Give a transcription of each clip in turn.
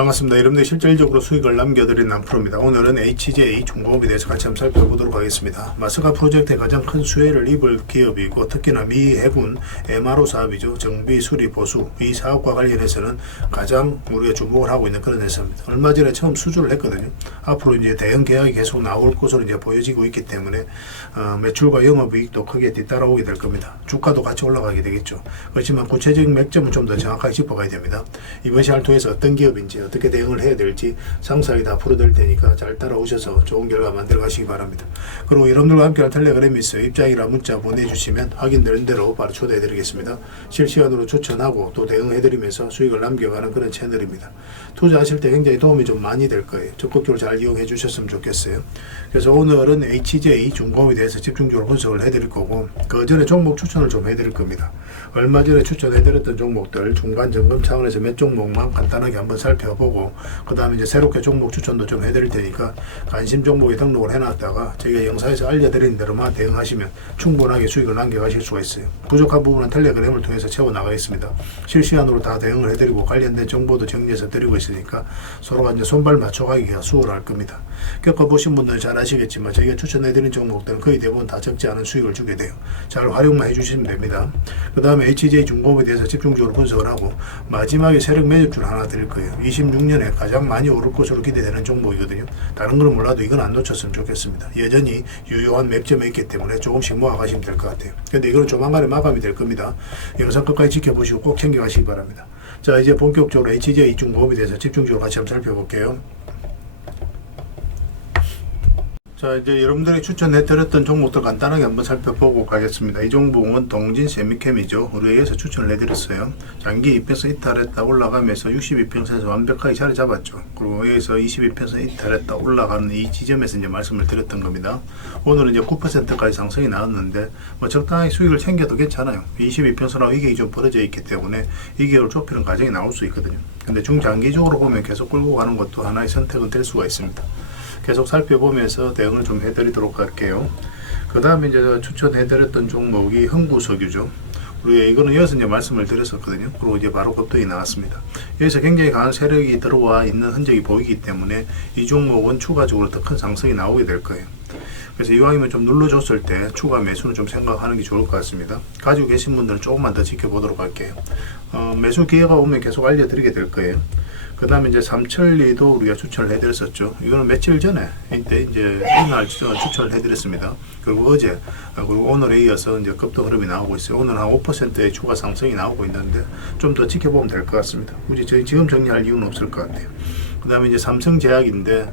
반갑습니다. 여러분들 실질적으로 수익을 남겨드린 남프로입니다. 오늘은 HJ 중공업에 대해서 같이 한번 살펴보도록 하겠습니다. 마스가 프로젝트의 가장 큰 수혜를 입을 기업이고 특히나 미 해군 MRO 사업이죠. 정비, 수리, 보수 이 사업과 관련해서는 가장 우리가 주목을 하고 있는 그런 회사입니다. 얼마 전에 처음 수주를 했거든요. 앞으로 이제 대형 계약이 계속 나올 것으로 이제 보여지고 있기 때문에 어, 매출과 영업이익도 크게 뒤따라오게 될 겁니다. 주가도 같이 올라가게 되겠죠. 그렇지만 구체적인 맥점은 좀 더 정확하게 짚어가야 됩니다. 이번 시간을 통해서 어떤 기업인지 어떻게 대응을 해야 될지 상세하게 다 풀어드릴 테니까 잘 따라오셔서 좋은 결과 만들어 가시기 바랍니다. 그리고 여러분들과 함께할 텔레그램이 있어요. 입장이나 문자 보내주시면 확인되는 대로 바로 초대해 드리겠습니다. 실시간으로 추천하고 또 대응해 드리면서 수익을 남겨가는 그런 채널입니다. 투자하실 때 굉장히 도움이 좀 많이 될 거예요. 적극적으로 잘 이용해 주셨으면 좋겠어요. 그래서 오늘은 HJ 중공에 대해서 집중적으로 분석을 해드릴 거고 그 전에 종목 추천을 좀 해드릴 겁니다. 얼마 전에 추천해드렸던 종목들 중간 점검 차원에서 몇 종목만 간단하게 한번 살펴 보고 그 다음에 이제 새롭게 종목 추천도 좀 해드릴 테니까 관심 종목에 등록을 해놨다가 저희가 영상에서 알려드린 대로만 대응하시면 충분하게 수익을 남겨가실 수가 있어요. 부족한 부분은 텔레그램을 통해서 채워 나가겠습니다. 실시간으로 다 대응을 해드리고 관련된 정보도 정리해서 드리고 있으니까 서로가 이제 손발 맞춰가기가 수월할 겁니다. 겪어보신 분들은 잘 아시겠지만 저희가 추천해드린 종목들은 거의 대부분 다 적지 않은 수익을 주게 돼요. 잘 활용만 해주시면 됩니다. 그 다음에 HJ 중공업에 대해서 집중적으로 분석을 하고 마지막에 세력 매집줄 하나 드릴 거예요. 26년에 가장 많이 오를 것으로 기대되는 종목이거든요. 다른 거는 몰라도 이건 안 놓쳤으면 좋겠습니다. 여전히 유효한 맥점에 있기 때문에 조금씩 모아가시면 될 것 같아요. 근데 이거는 조만간에 마감이 될 겁니다. 영상 끝까지 지켜보시고 꼭 챙겨가시기 바랍니다. 자 이제 본격적으로 HJ 중공업에 대해서 집중적으로 같이 한번 살펴볼게요. 자 이제 여러분들이 추천해드렸던 종목들 간단하게 한번 살펴보고 가겠습니다. 이 종목은 동진 세미캠이죠. 우리에게서 추천을 해드렸어요. 장기 이평선 이탈했다 올라가면서 62평선에서 완벽하게 자리 잡았죠. 그리고 여기서 22평선 이탈했다 올라가는 이 지점에서 이제 말씀을 드렸던 겁니다. 오늘은 이제 9%까지 상승이 나왔는데 뭐 적당히 수익을 챙겨도 괜찮아요. 22평선하고 이게 좀 벌어져 있기 때문에 이격을 좁히는 과정이 나올 수 있거든요. 근데 중장기적으로 보면 계속 끌고 가는 것도 하나의 선택은 될 수가 있습니다. 계속 살펴보면서 대응을 좀 해드리도록 할게요. 그 다음에 이제 추천해드렸던 종목이 흥구석유죠. 우리 이거는 이어서 이제 말씀을 드렸었거든요. 그리고 이제 바로 급등이 나왔습니다. 여기서 굉장히 강한 세력이 들어와 있는 흔적이 보이기 때문에 이 종목은 추가적으로 더 큰 상승이 나오게 될 거예요. 그래서 이왕이면 좀 눌러줬을 때 추가 매수는 좀 생각하는 게 좋을 것 같습니다. 가지고 계신 분들은 조금만 더 지켜보도록 할게요. 어, 매수 기회가 오면 계속 알려드리게 될 거예요. 그 다음에 이제 삼천리도 우리가 추천을 해드렸었죠. 이거는 며칠 전에 이때 이제 이날 추천을 해드렸습니다. 그리고 어제 아, 그리고 오늘에 이어서 이제 급등 흐름이 나오고 있어요. 오늘 한 5%의 추가 상승이 나오고 있는데 좀 더 지켜보면 될 것 같습니다. 굳이 저희 지금 정리할 이유는 없을 것 같아요. 그 다음에 이제 삼성제약인데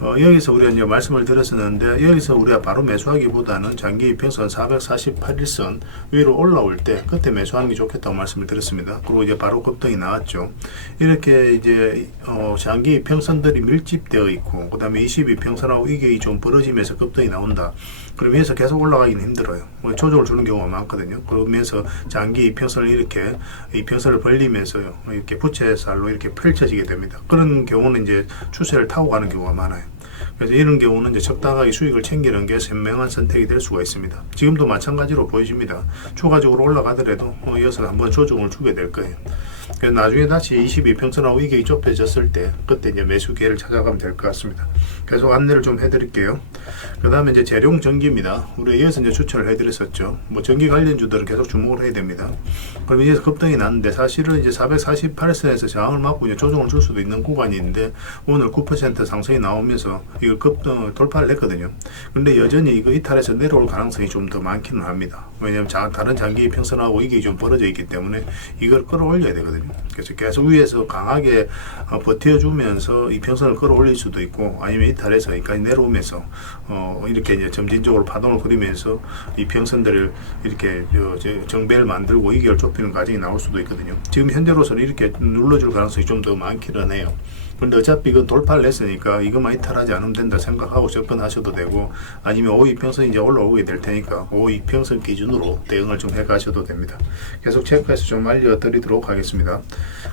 어, 여기서 우리가 이제 말씀을 드렸었는데 여기서 우리가 바로 매수하기보다는 장기 이평선 448일선 위로 올라올 때 그때 매수하는 게 좋겠다고 말씀을 드렸습니다. 그리고 이제 바로 급등이 나왔죠. 이렇게 이제 어, 장기 이평선들이 밀집되어 있고 그 다음에 22평선하고 이게 좀 벌어지면서 급등이 나온다. 그럼 위에서 계속 올라가기는 힘들어요. 뭐 조정을 주는 경우가 많거든요. 그러면서 장기 이평선을 이렇게 이평선을 벌리면서요. 이렇게 부채살로 이렇게 펼쳐지게 됩니다. 그런 경우는 이제 추세를 타고 가는 경우가 많아요. 그래서 이런 경우는 이제 적당하게 수익을 챙기는 게 선명한 선택이 될 수가 있습니다. 지금도 마찬가지로 보여집니다. 추가적으로 올라가더라도 어, 이어서 한번 조정을 주게 될 거예요. 그래서 나중에 다시 22평선하고 이게 좁혀졌을 때 그때 이제 매수 기회를 찾아가면 될 것 같습니다. 계속 안내를 좀 해드릴게요. 그 다음에 이제 재룡 전기입니다. 우리 이어서 이제 추천을 해드렸었죠. 뭐 전기 관련주들은 계속 주목을 해야 됩니다. 그럼 이제 급등이 났는데 사실은 이제 448선에서 저항을 맞고 이제 조정을 줄 수도 있는 구간이 있는데 오늘 9% 상승이 나오면서 이걸 급등 돌파를 했거든요. 근데 여전히 이거 이탈해서 내려올 가능성이 좀 더 많기는 합니다. 왜냐하면 자, 다른 장기 평선하고 이게 좀 벌어져 있기 때문에 이걸 끌어올려야 되거든요. 그래서 계속 위에서 강하게 어, 버텨주면서 이 평선을 끌어올릴 수도 있고 아니면 이탈해서 여기까지 내려오면서 어, 이렇게 이제 점진적으로 파동을 그리면서 이 평선들을 이렇게 저, 저 정배를 만들고 이결 좁히는 과정이 나올 수도 있거든요. 지금 현재로서는 이렇게 눌러줄 가능성이 좀 더 많기는 해요. 근데 어차피 이건 돌파를 했으니까 이것만 이탈하지 않으면 된다 생각하고 접근하셔도 되고 아니면 5이평선 이제 올라오게 될 테니까 5이평선 기준으로 대응을 좀 해 가셔도 됩니다. 계속 체크해서 좀 알려드리도록 하겠습니다.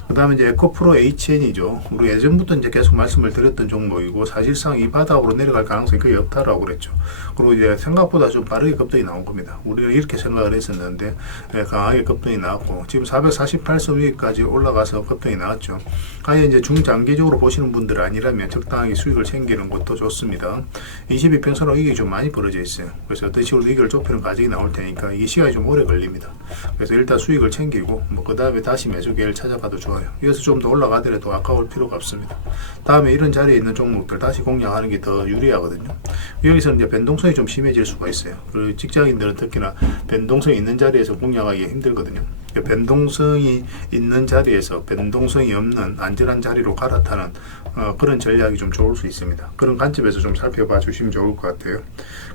그 다음에 이제 에코프로 HN이죠. 우리 예전부터 이제 계속 말씀을 드렸던 종목이고 사실상 이 바닥으로 내려갈 가능성이 거의 없다라고 그랬죠. 그리고 이제 생각보다 좀 빠르게 급등이 나온 겁니다. 우리는 이렇게 생각을 했었는데 예, 강하게 급등이 나왔고 지금 448선 위까지 올라가서 급등이 나왔죠. 아예 이제 중장기적으로 개념으로 보시는 분들 아니라면 적당하게 수익을 챙기는 것도 좋습니다. 22평선으로 이익이 좀 많이 벌어져 있어요. 그래서 어떤 식으로 이익을 좁히는 과정이 나올 테니까 이게 시간이 좀 오래 걸립니다. 그래서 일단 수익을 챙기고 뭐 그 다음에 다시 매수 기회를 찾아가도 좋아요. 이어서 좀 더 올라가더라도 아까울 필요가 없습니다. 다음에 이런 자리에 있는 종목들 다시 공략하는 게 더 유리하거든요. 여기서는 이제 변동성이 좀 심해질 수가 있어요. 그리고 직장인들은 특히나 변동성이 있는 자리에서 공략하기 힘들거든요. 그 변동성이 있는 자리에서 변동성이 없는 안전한 자리로 갈아타는 어, 그런 전략이 좀 좋을 수 있습니다. 그런 관점에서 좀 살펴봐 주시면 좋을 것 같아요.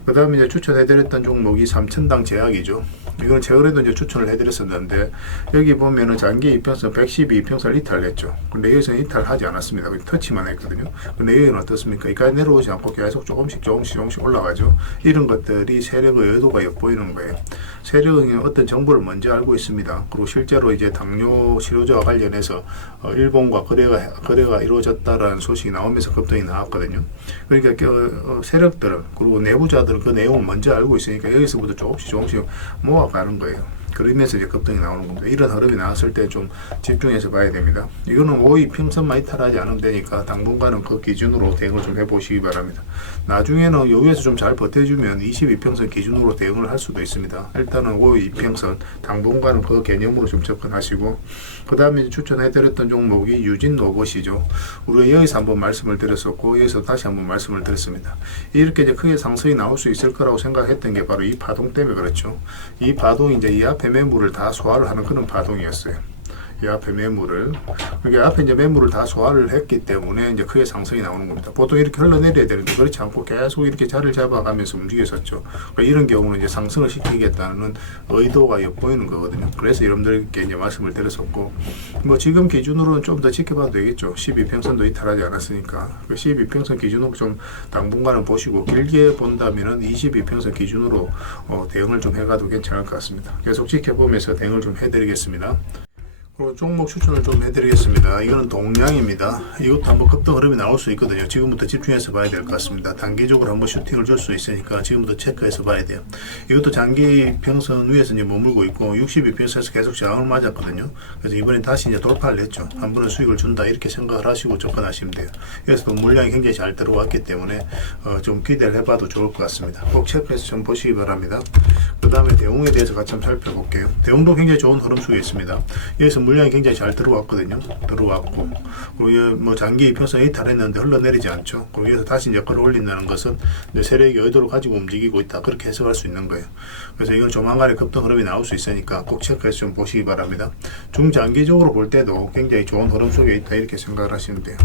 그 다음에 이제 추천해드렸던 종목이 삼천당 제약이죠. 이건 최근에도 이제 추천을 해드렸었는데 여기 보면은 장기 이평선 112평선을 이탈했죠. 근데 여기서는 이탈하지 않았습니다. 그냥 터치만 했거든요. 근데 여기는 어떻습니까? 이까지 내려오지 않고 계속 조금씩 조금씩 조금씩 올라가죠. 이런 것들이 세력의 의도가 엿보이는 거예요. 세력은 어떤 정보를 먼저 알고 있습니다. 그리고 실제로 이제 당뇨 치료제와 관련해서 어, 일본과 거래가 거래가 이루어졌다라는 소식이 나오면서 급등이 나왔거든요. 그러니까 그, 어, 세력들은 그리고 내부자들은 그 내용을 먼저 알고 있으니까 여기서부터 조금씩 조금씩 모아가는 거예요. 그러면서 이제 급등이 나오는 겁니다. 이런 흐름이 나왔을 때 좀 집중해서 봐야 됩니다. 이거는 5위 평선만 이탈하지 않으면 되니까 당분간은 그 기준으로 대응을 좀 해보시기 바랍니다. 나중에는 여기에서 좀 잘 버텨주면 22평선 기준으로 대응을 할 수도 있습니다. 일단은 5위 평선 당분간은 그 개념으로 좀 접근하시고 그 다음에 추천해드렸던 종목이 유진 로봇이죠. 우리가 여기서 한번 말씀을 드렸었고 여기서 다시 한번 말씀을 드렸습니다. 이렇게 이제 크게 상승이 나올 수 있을 거라고 생각했던 게 바로 이 파동 때문에 그렇죠. 이 파동이 이제 이 앞에 매물을 다 소화를 하는 그런 파동이었어요. 이 앞에 매물을 그러니까 앞에 이제 매물을 다 소화를 했기 때문에 이제 크게 상승이 나오는 겁니다. 보통 이렇게 흘러내려야 되는데 그렇지 않고 계속 이렇게 자리를 잡아가면서 움직였었죠. 그러니까 이런 경우는 이제 상승을 시키겠다는 의도가 엿보이는 거거든요. 그래서 여러분들께 이제 말씀을 드렸었고 뭐 지금 기준으로는 좀 더 지켜봐도 되겠죠. 12평선도 이탈하지 않았으니까 그 12평선 기준으로 좀 당분간은 보시고 길게 본다면은 22평선 기준으로 어, 대응을 좀 해가도 괜찮을 것 같습니다. 계속 지켜보면서 대응을 좀 해드리겠습니다. 그리고 종목 추천을 좀 해드리겠습니다. 이거는 동량입니다. 이것도 한번 급등 흐름이 나올 수 있거든요. 지금부터 집중해서 봐야 될 것 같습니다. 단기적으로 한번 슈팅을 줄 수 있으니까 지금부터 체크해서 봐야 돼요. 이것도 장기 평선 위에서 이제 머물고 있고 62평선에서 계속 저항을 맞았거든요. 그래서 이번에 다시 이제 돌파를 했죠. 한 번은 수익을 준다 이렇게 생각을 하시고 접근하시면 돼요. 여기서도 물량이 굉장히 잘 들어왔기 때문에 어, 좀 기대를 해봐도 좋을 것 같습니다. 꼭 체크해서 좀 보시기 바랍니다. 그 다음에 대웅에 대해서 같이 한번 살펴볼게요. 대웅도 굉장히 좋은 흐름 속에 있습니다. 여기서 물량이 굉장히 잘 들어왔거든요. 들어왔고 그리고 뭐 장기 이평선 이탈했는데 흘러내리지 않죠. 그리고 여기서 다시 이제 끌어올린다는 것은 세력이 의도를 가지고 움직이고 있다 그렇게 해석할 수 있는 거예요. 그래서 이건 조만간에 급등 흐름이 나올 수 있으니까 꼭 체크해서 좀 보시기 바랍니다. 중장기적으로 볼 때도 굉장히 좋은 흐름 속에 있다 이렇게 생각을 하시면 돼요.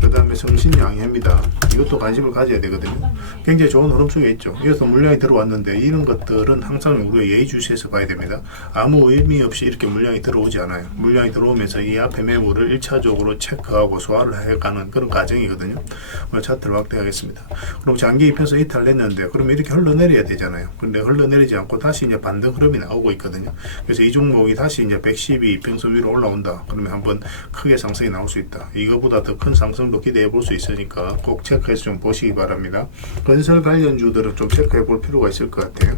그 다음에 성신양해입니다. 이것도 관심을 가져야 되거든요. 굉장히 좋은 흐름 속에 있죠. 여기서 물량이 들어왔는데 이런 것들은 항상 우리가 예의주시해서 봐야 됩니다. 아무 의미 없이 이렇게 물량이 들어오지 않아요. 물량이 들어오면서 이 앞에 매물을 1차적으로 체크하고 소화를 해가는 그런 과정이거든요. 오늘 차트를 확대하겠습니다. 그럼 장기 입혀서 이탈했는데 그러면 이렇게 흘러내려야 되잖아요. 근데 흘러내리지 않고 다시 이제 반등 흐름이 나오고 있거든요. 그래서 이 종목이 다시 이제 112 이평선 위로 올라온다. 그러면 한번 크게 상승이 나올 수 있다. 이거보다 더 큰 상승도 기대해 볼 수 있으니까 꼭 체크해서 좀 보시기 바랍니다. 건설 관련주들은 좀 체크해 볼 필요가 있을 것 같아요.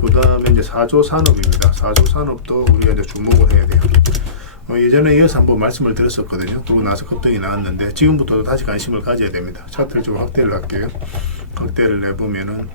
그 다음에 이제 4조 산업입니다. 4조 산업도 우리가 이제 주목을 해야 돼요. 어, 예전에 이어서 한번 말씀을 드렸었거든요. 그러고 나서 급등이 나왔는데 지금부터도 다시 관심을 가져야 됩니다. 차트를 좀 확대를 할게요. 확대를 내보면은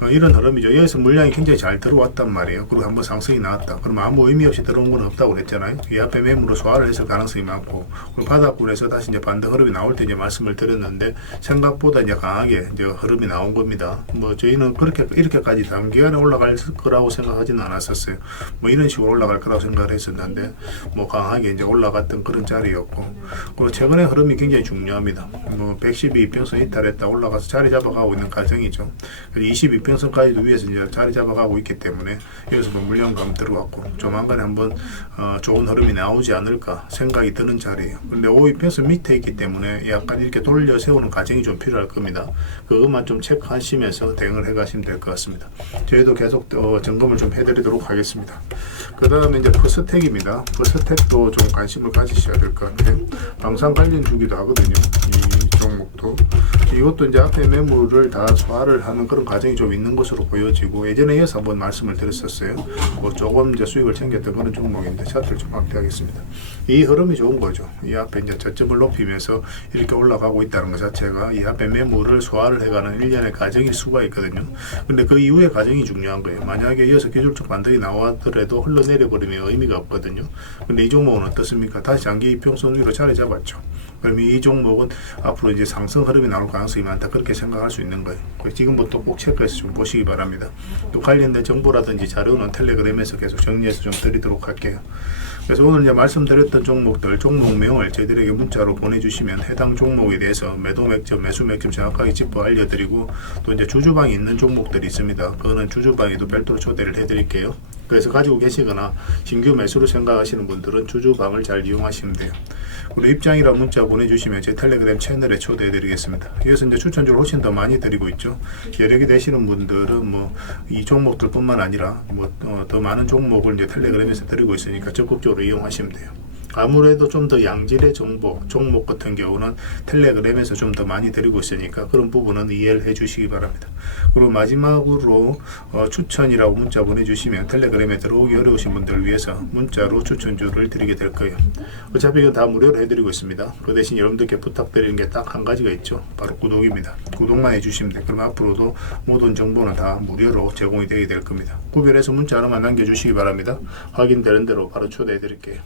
어, 이런 흐름이죠. 여기서 물량이 굉장히 잘 들어왔단 말이에요. 그리고 한번 상승이 나왔다. 그럼 아무 의미 없이 들어온 건 없다고 그랬잖아요. 이 앞에 매물로 소화를 했을 가능성이 많고 그리고 바닥권에서 다시 이제 반등 흐름이 나올 때 이제 말씀을 드렸는데 생각보다 이제 강하게 이제 흐름이 나온 겁니다. 뭐 저희는 그렇게 이렇게까지 단기간에 올라갈 거라고 생각하지는 않았었어요. 뭐 이런 식으로 올라갈 거라고 생각을 했었는데 뭐 강하게 이제 올라갔던 그런 자리였고 그리고 최근에 흐름이 굉장히 중요합니다. 뭐 112 평선 이탈했다 올라가서 자리 잡아가고 있는 과정이죠. 22평선까지도 위에서 이제 자리 잡아가고 있기 때문에 여기서도 물량감 들어왔고 조만간에 한번 어, 좋은 흐름이 나오지 않을까 생각이 드는 자리예요. 근데 5위평선 밑에 있기 때문에 약간 이렇게 돌려 세우는 과정이 좀 필요할 겁니다. 그것만 좀 체크하시면서 대응을 해가시면 될 것 같습니다. 저희도 계속 어, 점검을 좀 해드리도록 하겠습니다. 그 다음에 이제 퍼스텍입니다. 퍼스텍도 좀 관심을 가지셔야 될 것 같아요. 방산 관련 주기도 하거든요. 이 종목도 이것도 이제 앞에 매물을 다 소화를 하는 그런 과정이 좀 있는 것으로 보여지고 예전에 이어서 한번 말씀을 드렸었어요. 뭐 조금 이제 수익을 챙겼던 그런 종목인데 차트를 좀 확대하겠습니다. 이 흐름이 좋은 거죠. 이 앞에 이제 저점을 높이면서 이렇게 올라가고 있다는 것 자체가 이 앞에 매물을 소화를 해가는 일련의 과정일 수가 있거든요. 근데 그 이후의 과정이 중요한 거예요. 만약에 이어서 기술적 반등이 나왔더라도 흘러내려 버리면 의미가 없거든요. 근데 이 종목은 어떻습니까? 다시 장기 이평선 위로 자리 잡았죠. 그러면 이 종목은 앞으로 이제 상승 흐름이 나올 가능성이 많다 그렇게 생각할 수 있는 거예요. 지금부터 꼭 체크해서 좀 보시기 바랍니다. 또 관련된 정보라든지 자료는 텔레그램에서 계속 정리해서 좀 드리도록 할게요. 그래서 오늘 이제 말씀드렸던 종목들 종목명을 저희들에게 문자로 보내주시면 해당 종목에 대해서 매도 맥점, 매수 맥점 정확하게 짚어 알려드리고 또 이제 주주방이 있는 종목들이 있습니다. 그거는 주주방에도 별도로 초대를 해드릴게요. 그래서 가지고 계시거나 신규 매수로 생각하시는 분들은 주주방을 잘 이용하시면 돼요. 그리고 입장이라 문자 보내주시면 제 텔레그램 채널에 초대해드리겠습니다. 이것은 이제 추천주를 훨씬 더 많이 드리고 있죠. 여력이 되시는 분들은 뭐 이 종목들뿐만 아니라 뭐 더 많은 종목을 이제 텔레그램에서 드리고 있으니까 적극적으로 이용하시면 돼요. 아무래도 좀 더 양질의 정보, 종목 같은 경우는 텔레그램에서 좀 더 많이 드리고 있으니까 그런 부분은 이해를 해 주시기 바랍니다. 그리고 마지막으로 어, 추천이라고 문자 보내주시면 텔레그램에 들어오기 어려우신 분들을 위해서 문자로 추천주를 드리게 될 거예요. 어차피 이건 다 무료로 해드리고 있습니다. 그 대신 여러분들께 부탁드리는 게 딱 한 가지가 있죠. 바로 구독입니다. 구독만 해주시면 돼요. 그럼 앞으로도 모든 정보는 다 무료로 제공이 되게 될 겁니다. 구별해서 문자 하나만 남겨주시기 바랍니다. 확인되는 대로 바로 초대해 드릴게요.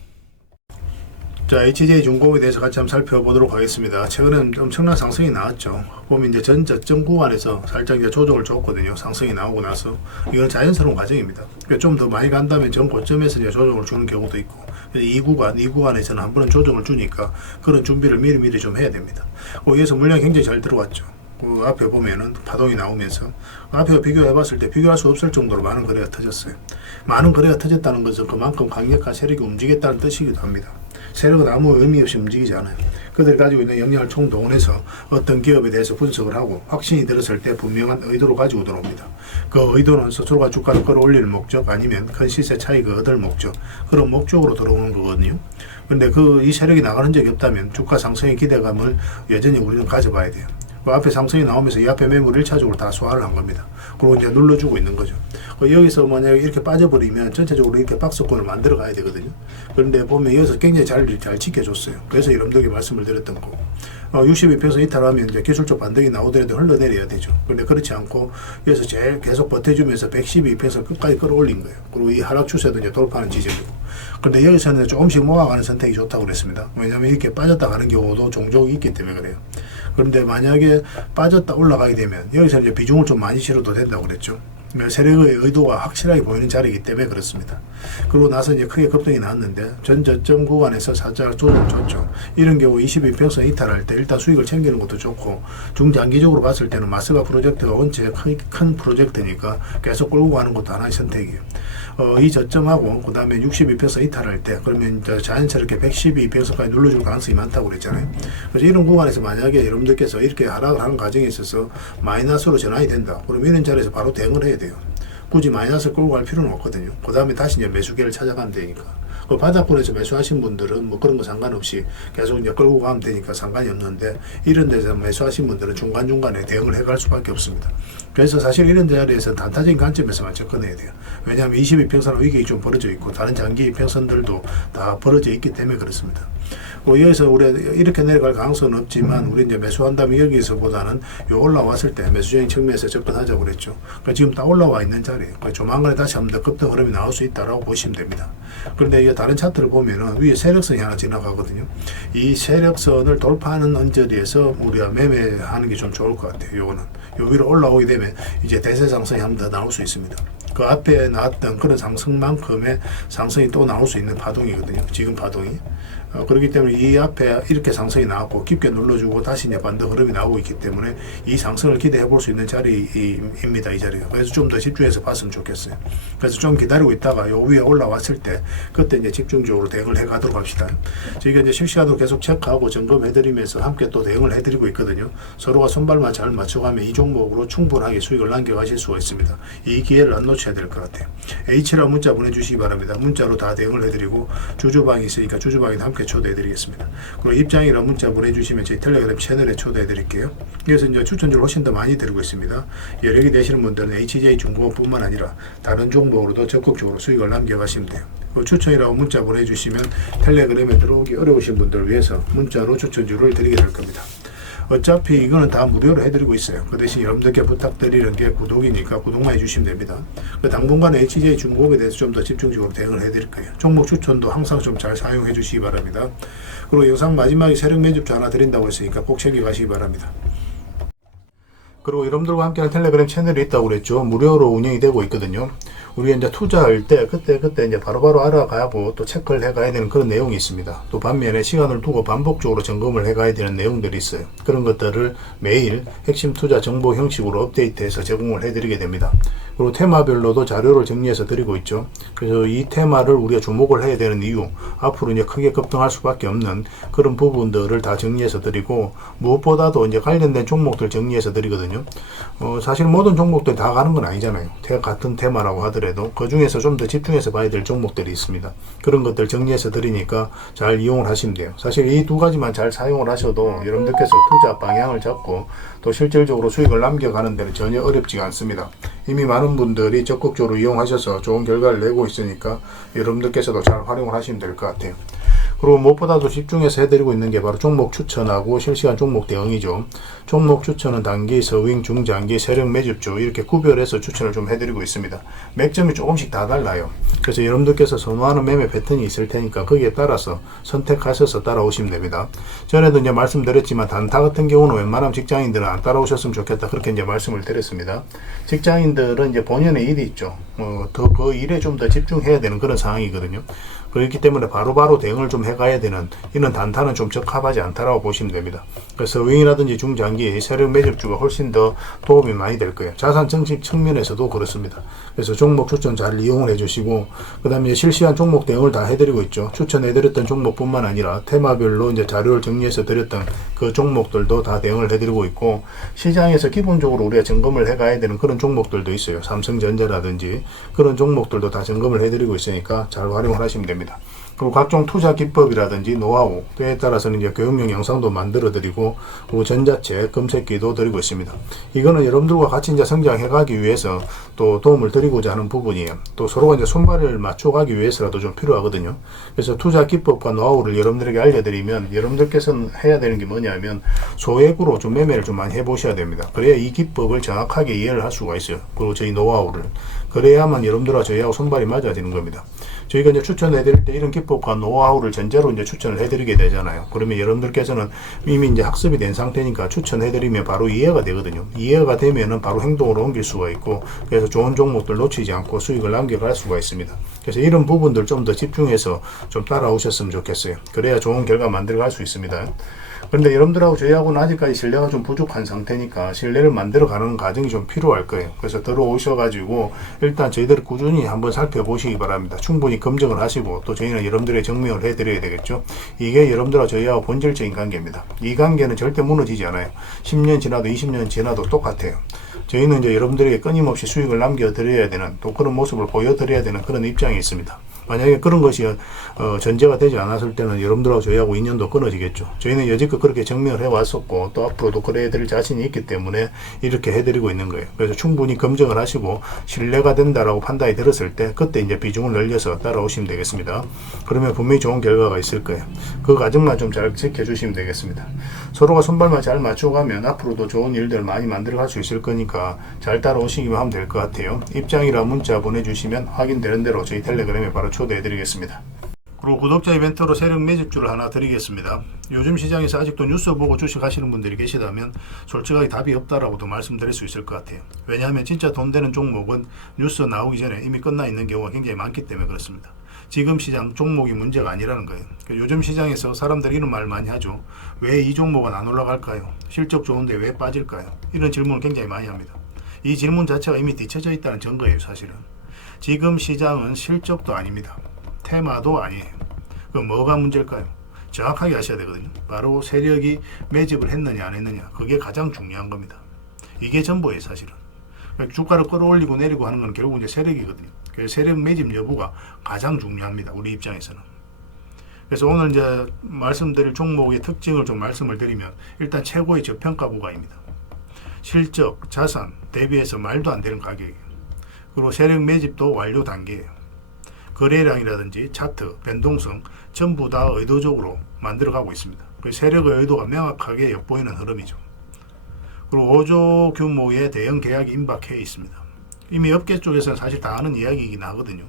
자, HJ 중공에 대해서 같이 한번 살펴보도록 하겠습니다. 최근에 엄청난 상승이 나왔죠. 보면 이제 전 저점 구간에서 살짝 이제 조정을 줬거든요. 상승이 나오고 나서. 이건 자연스러운 과정입니다. 그러니까 좀 더 많이 간다면 전 고점에서 이제 조정을 주는 경우도 있고. 이 구간, 이 구간에서는 한 번은 조정을 주니까 그런 준비를 미리미리 좀 해야 됩니다. 거기에서 물량이 굉장히 잘 들어왔죠. 그 앞에 보면은 파동이 나오면서 앞에 비교해 봤을 때 비교할 수 없을 정도로 많은 거래가 터졌어요. 많은 거래가 터졌다는 것은 그만큼 강력한 세력이 움직였다는 뜻이기도 합니다. 세력은 아무 의미 없이 움직이지 않아요. 그들이 가지고 있는 역량을 총동원해서 어떤 기업에 대해서 분석을 하고 확신이 들었을 때 분명한 의도로 가지고 들어옵니다. 그 의도는 스스로가 주가를 끌어올릴 목적 아니면 큰 시세 차익을 얻을 목적 그런 목적으로 들어오는 거거든요. 근데 그 이 세력이 나가는 적이 없다면 주가 상승의 기대감을 여전히 우리는 가져봐야 돼요. 그 앞에 상승이 나오면서 이 앞에 매물 1차적으로 다 소화를 한 겁니다. 그리고 이제 눌러주고 있는 거죠. 그 여기서 만약에 이렇게 빠져버리면 전체적으로 이렇게 박스권을 만들어 가야 되거든요. 그런데 보면 여기서 굉장히 잘, 잘 지켜줬어요. 그래서 여러분들에게 말씀을 드렸던 거고. 어, 62평에서 이탈하면 이제 기술적 반등이 나오더라도 흘러내려야 되죠. 그런데 그렇지 않고 여기서 제일 계속 버텨주면서 112평에서 끝까지 끌어올린 거예요. 그리고 이 하락 추세도 이제 돌파하는 지점이고. 그런데 여기서는 조금씩 모아가는 선택이 좋다고 그랬습니다. 왜냐하면 이렇게 빠졌다 가는 경우도 종종 있기 때문에 그래요. 그런데 만약에 빠졌다 올라가게 되면 여기서 이제 비중을 좀 많이 실어도 된다고 그랬죠. 그러니까 세력의 의도가 확실하게 보이는 자리이기 때문에 그렇습니다. 그러고 나서 이제 크게 급등이 나왔는데 전 저점 구간에서 살짝 조정 줬죠. 이런 경우 22평선 이탈할 때 일단 수익을 챙기는 것도 좋고 중장기적으로 봤을 때는 마스가 프로젝트가 원체 큰, 큰 프로젝트니까 계속 끌고 가는 것도 하나의 선택이에요. 어, 이 저점하고 그 다음에 62평선 이탈할 때 그러면 자연스럽게 112평선까지 눌러줄 가능성이 많다고 그랬잖아요. 그래서 이런 구간에서 만약에 여러분들께서 이렇게 하락을 하는 과정에 있어서 마이너스로 전환이 된다. 그럼 이런 자리에서 바로 대응을 해야 돼요. 굳이 마이너스를 끌고 갈 필요는 없거든요. 그 다음에 다시 이제 매수계를 찾아가면 되니까. 그 바닥권에서 매수하신 분들은 뭐 그런 거 상관없이 계속 이제 끌고 가면 되니까 상관이 없는데 이런 데서 매수하신 분들은 중간중간에 대응을 해갈 수밖에 없습니다. 그래서 사실 이런 자리에서 단타적인 관점에서만 접근해야 돼요. 왜냐하면 22평선 위격이 좀 벌어져 있고 다른 장기 평선들도 다 벌어져 있기 때문에 그렇습니다. 뭐 여기서 우리 이렇게 내려갈 가능성은 없지만 우리 이제 매수한다면 여기서보다는 요 올라왔을 때 매수적인 측면에서 접근하자고 그랬죠. 그러니까 지금 다 올라와 있는 자리예요. 그러니까 조만간에 다시 한번 더 급등 흐름이 나올 수 있다라고 보시면 됩니다. 그런데 이 다른 차트를 보면은 위에 세력선이 하나 지나가거든요. 이 세력선을 돌파하는 언저리에서 우리가 매매하는 게 좀 좋을 것 같아요. 요거는 요 위로 올라오게 되면 이제 대세 상승이 한 번 더 나올 수 있습니다. 그 앞에 나왔던 그런 상승만큼의 상승이 또 나올 수 있는 파동이거든요. 지금 파동이. 어, 그렇기 때문에 이 앞에 이렇게 상승이 나왔고 깊게 눌러주고 다시 이제 반등 흐름이 나오고 있기 때문에 이 상승을 기대해 볼 수 있는 자리입니다. 이 자리가. 그래서 좀 더 집중해서 봤으면 좋겠어요. 그래서 좀 기다리고 있다가 요 위에 올라왔을 때 그때 이제 집중적으로 대응을 해 가도록 합시다. 저희가 이제 실시간으로 계속 체크하고 점검해 드리면서 함께 또 대응을 해 드리고 있거든요. 서로가 손발만 잘 맞춰가면 이 종목으로 충분하게 수익을 남겨가실 수가 있습니다. 이 기회를 안 놓쳐야 될 것 같아요. H라고 문자 보내주시기 바랍니다. 문자로 다 대응을 해드리고 주주방이 있으니까 주주방에도 함께 발표에 초대해 드리겠습니다. 그리고 입장이나 문자 보내주시면 저희 텔레그램 채널에 초대해 드릴게요. 그래서 이제 추천주를 훨씬 더 많이 드리고 있습니다. 여력이 되시는 분들은 HJ 중공업뿐만 아니라 다른 종목으로도 적극적으로 수익을 남겨가시면 돼요. 그 추천이라고 문자 보내주시면 텔레그램에 들어오기 어려우신 분들을 위해서 문자로 추천주를 드리게 될 겁니다. 어차피 이거는 다 무료로 해드리고 있어요. 그 대신 여러분들께 부탁드리는 게 구독이니까 구독만 해주시면 됩니다. 그 당분간 HJ 중공업에 대해서 좀 더 집중적으로 대응을 해드릴 거예요. 종목 추천도 항상 좀 잘 사용해 주시기 바랍니다. 그리고 영상 마지막에 세력 매집주 하나 드린다고 했으니까 꼭 챙겨가시기 바랍니다. 그리고 여러분들과 함께하는 텔레그램 채널이 있다고 그랬죠. 무료로 운영이 되고 있거든요. 우리가 이제 투자할 때 그때 그때 이제 바로 바로 알아가고 또 체크를 해가야 되는 그런 내용이 있습니다. 또 반면에 시간을 두고 반복적으로 점검을 해가야 되는 내용들이 있어요. 그런 것들을 매일 핵심 투자 정보 형식으로 업데이트해서 제공을 해드리게 됩니다. 그리고 테마별로도 자료를 정리해서 드리고 있죠. 그래서 이 테마를 우리가 주목을 해야 되는 이유, 앞으로 이제 크게 급등할 수밖에 없는 그런 부분들을 다 정리해서 드리고 무엇보다도 이제 관련된 종목들 정리해서 드리거든요. 어, 사실 모든 종목들 다 가는 건 아니잖아요. 테, 같은 테마라고 하더라도 그 중에서 좀 더 집중해서 봐야 될 종목들이 있습니다. 그런 것들 정리해서 드리니까 잘 이용을 하시면 돼요. 사실 이 두 가지만 잘 사용을 하셔도 여러분들께서 투자 방향을 잡고 또 실질적으로 수익을 남겨가는 데는 전혀 어렵지가 않습니다. 이미 많은 분들이 적극적으로 이용하셔서 좋은 결과를 내고 있으니까 여러분들께서도 잘 활용을 하시면 될 것 같아요. 그리고 무엇보다도 집중해서 해드리고 있는 게 바로 종목 추천하고 실시간 종목 대응이죠. 종목 추천은 단기, 서윙, 중장기, 세력 매집주 이렇게 구별해서 추천을 좀 해드리고 있습니다. 맥점이 조금씩 다 달라요. 그래서 여러분들께서 선호하는 매매 패턴이 있을 테니까 거기에 따라서 선택하셔서 따라오시면 됩니다. 전에도 이제 말씀드렸지만 단타 같은 경우는 웬만하면 직장인들은 안 따라오셨으면 좋겠다 그렇게 이제 말씀을 드렸습니다. 직장인들은 이제 본연의 일이 있죠. 어, 더그 일에 좀 더 집중해야 되는 그런 상황이거든요. 그렇기 때문에 바로 바로 대응을 좀 해가야 되는 이런 단타는 좀 적합하지 않다라고 보시면 됩니다. 그래서 서윙이라든지 중장기 세력 매집주가 훨씬 더 도움이 많이 될 거예요. 자산 정식 측면에서도 그렇습니다. 그래서 종목 추천 잘 이용을 해주시고 그 다음에 실시간 종목 대응을 다 해드리고 있죠. 추천해드렸던 종목뿐만 아니라 테마별로 이제 자료를 정리해서 드렸던 그 종목들도 다 대응을 해드리고 있고 시장에서 기본적으로 우리가 점검을 해가야 되는 그런 종목들도 있어요. 삼성전자라든지 그런 종목들도 다 점검을 해드리고 있으니까 잘 활용을 하시면 됩니다. 그리고 각종 투자 기법이라든지 노하우, 때에 따라서는 이제 교육용 영상도 만들어 드리고, 그리고 전자책, 검색기도 드리고 있습니다. 이거는 여러분들과 같이 이제 성장해 가기 위해서 또 도움을 드리고자 하는 부분이에요. 또 서로가 이제 손발을 맞춰 가기 위해서라도 좀 필요하거든요. 그래서 투자 기법과 노하우를 여러분들에게 알려드리면 여러분들께서는 해야 되는 게 뭐냐면 소액으로 좀 매매를 좀 많이 해 보셔야 됩니다. 그래야 이 기법을 정확하게 이해를 할 수가 있어요. 그리고 저희 노하우를. 그래야만 여러분들과 저희하고 손발이 맞아지는 겁니다. 저희가 이제 추천해드릴 때 이런 기법과 노하우를 전제로 이제 추천을 해드리게 되잖아요. 그러면 여러분들께서는 이미 이제 학습이 된 상태니까 추천해드리면 바로 이해가 되거든요. 이해가 되면은 바로 행동으로 옮길 수가 있고 그래서 좋은 종목들 놓치지 않고 수익을 남겨갈 수가 있습니다. 그래서 이런 부분들 좀 더 집중해서 좀 따라오셨으면 좋겠어요. 그래야 좋은 결과 만들어갈 수 있습니다. 그런데 여러분들하고 저희하고는 아직까지 신뢰가 좀 부족한 상태니까 신뢰를 만들어 가는 과정이 좀 필요할 거예요. 그래서 들어오셔가지고 일단 저희들을 꾸준히 한번 살펴보시기 바랍니다. 충분히 검증을 하시고 또 저희는 여러분들의 증명을 해드려야 되겠죠. 이게 여러분들과 저희하고 본질적인 관계입니다. 이 관계는 절대 무너지지 않아요. 10년 지나도 20년 지나도 똑같아요. 저희는 이제 여러분들에게 끊임없이 수익을 남겨드려야 되는 또 그런 모습을 보여드려야 되는 그런 입장이 있습니다. 만약에 그런 것이 어, 전제가 되지 않았을 때는 여러분들하고 저희하고 인연도 끊어지겠죠. 저희는 여지껏 그렇게 정리를 해왔었고 또 앞으로도 그래야 될 자신이 있기 때문에 이렇게 해드리고 있는 거예요. 그래서 충분히 검증을 하시고 신뢰가 된다라고 판단이 들었을 때 그때 이제 비중을 늘려서 따라오시면 되겠습니다. 그러면 분명히 좋은 결과가 있을 거예요. 그 과정만 좀 잘 지켜주시면 되겠습니다. 서로가 손발만 잘 맞춰가면 앞으로도 좋은 일들 많이 만들어갈 수 있을 거니까 잘 따라오시기만 하면 될 것 같아요. 입장이라 문자 보내주시면 확인되는 대로 저희 텔레그램에 바로 초대해 드리겠습니다. 그리고 구독자 이벤트로 세력 매집주를 하나 드리겠습니다. 요즘 시장에서 아직도 뉴스 보고 주식하시는 분들이 계시다면 솔직하게 답이 없다라고도 말씀드릴 수 있을 것 같아요. 왜냐하면 진짜 돈 되는 종목은 뉴스 나오기 전에 이미 끝나 있는 경우가 굉장히 많기 때문에 그렇습니다. 지금 시장 종목이 문제가 아니라는 거예요. 그러니까 요즘 시장에서 사람들이 이런 말 많이 하죠. 왜 이 종목은 안 올라갈까요? 실적 좋은데 왜 빠질까요? 이런 질문을 굉장히 많이 합니다. 이 질문 자체가 이미 뒤쳐져 있다는 증거예요, 사실은. 지금 시장은 실적도 아닙니다. 테마도 아니에요. 그 뭐가 문제일까요? 정확하게 아셔야 되거든요. 바로 세력이 매집을 했느냐 안 했느냐 그게 가장 중요한 겁니다. 이게 전부예요 사실은. 그러니까 주가를 끌어올리고 내리고 하는 건 결국 이제 세력이거든요. 그래서 세력 매집 여부가 가장 중요합니다. 우리 입장에서는. 그래서 오늘 이제 말씀드릴 종목의 특징을 좀 말씀을 드리면 일단 최고의 저평가 구간입니다. 실적, 자산 대비해서 말도 안 되는 가격이에요. 그리고 세력 매집도 완료 단계예요. 거래량이라든지 차트, 변동성 전부 다 의도적으로 만들어가고 있습니다. 그 세력의 의도가 명확하게 엿보이는 흐름이죠. 그리고 5조 규모의 대형 계약이 임박해 있습니다. 이미 업계 쪽에서는 사실 다 아는 이야기이긴 하거든요.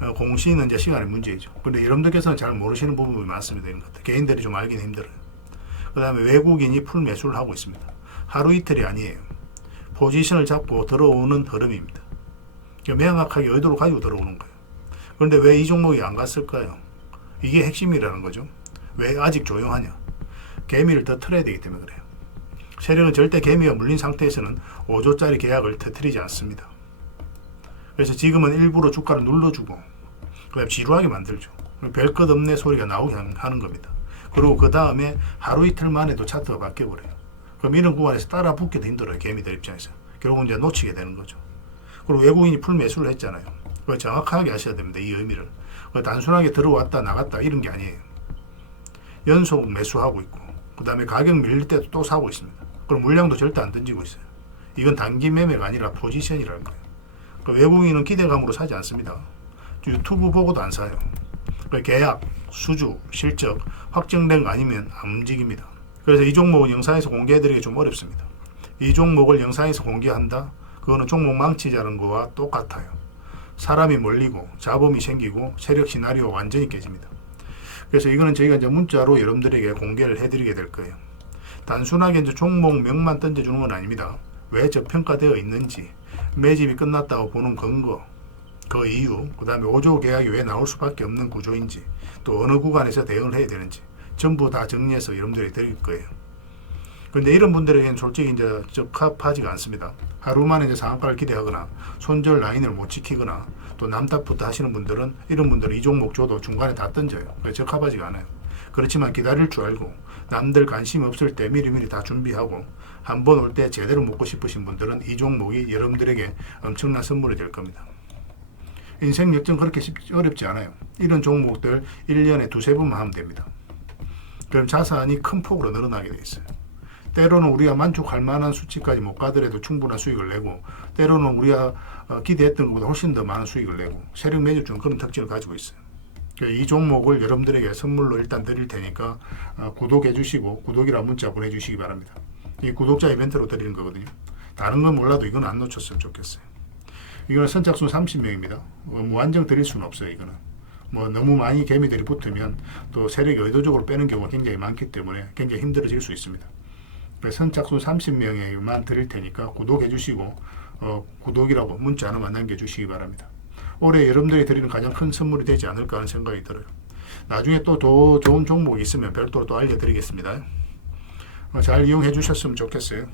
어, 공시는 이제 시간의 문제이죠. 근데 여러분들께서는 잘 모르시는 부분이 많습니다. 이런 것들. 개인들이 좀 알긴 힘들어요. 그 다음에 외국인이 풀 매수를 하고 있습니다. 하루 이틀이 아니에요. 포지션을 잡고 들어오는 흐름입니다. 그러니까 명확하게 의도를 가지고 들어오는 거예요. 그런데 왜 이 종목이 안 갔을까요? 이게 핵심이라는 거죠. 왜 아직 조용하냐? 개미를 더 틀어야 되기 때문에 그래요. 세력은 절대 개미가 물린 상태에서는 5조짜리 계약을 터뜨리지 않습니다. 그래서 지금은 일부러 주가를 눌러주고 그다음 지루하게 만들죠. 별것 없네 소리가 나오게 하는 겁니다. 그리고 그 다음에 하루 이틀 만에도 차트가 바뀌어 버려요. 그럼 이런 구간에서 따라 붙기도 힘들어요. 개미들 입장에서. 결국은 이제 놓치게 되는 거죠. 그리고 외국인이 풀 매수를 했잖아요. 그걸 정확하게 아셔야 됩니다. 이 의미를. 단순하게 들어왔다 나갔다 이런 게 아니에요. 연속 매수하고 있고 그 다음에 가격 밀릴 때도 또 사고 있습니다. 그럼 물량도 절대 안 던지고 있어요. 이건 단기 매매가 아니라 포지션이라는 거예요. 그 외국인은 기대감으로 사지 않습니다. 유튜브 보고도 안 사요. 그 계약, 수주, 실적 확정된 거 아니면 안 움직입니다. 그래서 이 종목은 영상에서 공개해드리기 좀 어렵습니다. 이 종목을 영상에서 공개한다? 그거는 종목 망치자는 거와 똑같아요. 사람이 몰리고 자범이 생기고 세력 시나리오가 완전히 깨집니다. 그래서 이거는 저희가 이제 문자로 여러분들에게 공개를 해드리게 될 거예요. 단순하게 이제 종목명만 던져주는 건 아닙니다. 왜 저평가되어 있는지, 매집이 끝났다고 보는 근거, 그 이유, 그 다음에 5조 계약이 왜 나올 수밖에 없는 구조인지, 또 어느 구간에서 대응을 해야 되는지, 전부 다 정리해서 여러분들이 드릴 거예요. 근데 이런 분들에게는 솔직히 이제 적합하지가 않습니다. 하루 만에 이제 상한가를 기대하거나 손절 라인을 못 지키거나 또 남탓부터 하시는 분들은 이런 분들은 이 종목 줘도 중간에 다 던져요. 적합하지가 않아요. 그렇지만 기다릴 줄 알고 남들 관심 없을 때 미리미리 다 준비하고 한 번 올 때 제대로 먹고 싶으신 분들은 이 종목이 여러분들에게 엄청난 선물이 될 겁니다. 인생 역전 그렇게 쉽, 어렵지 않아요. 이런 종목들 1년에 두세 번만 하면 됩니다. 그럼 자산이 큰 폭으로 늘어나게 돼 있어요. 때로는 우리가 만족할 만한 수치까지 못 가더라도 충분한 수익을 내고 때로는 우리가 어, 기대했던 것보다 훨씬 더 많은 수익을 내고 세력 매집주는 그런 특징을 가지고 있어요. 이 종목을 여러분들에게 선물로 일단 드릴 테니까 어, 구독해 주시고 구독이라 문자 보내주시기 바랍니다. 이 구독자 이벤트로 드리는 거거든요. 다른 건 몰라도 이건 안 놓쳤으면 좋겠어요. 이거는 선착순 30명입니다. 뭐 무한정 드릴 수는 없어요. 이거는 뭐 너무 많이 개미들이 붙으면 또 세력이 의도적으로 빼는 경우가 굉장히 많기 때문에 굉장히 힘들어질 수 있습니다. 선착순 30명에만 드릴 테니까 구독해 주시고 어, 구독이라고 문자 하나만 남겨주시기 바랍니다. 올해 여러분들이 드리는 가장 큰 선물이 되지 않을까 하는 생각이 들어요. 나중에 또 더 좋은 종목이 있으면 별도로 또 알려드리겠습니다. 어, 잘 이용해 주셨으면 좋겠어요.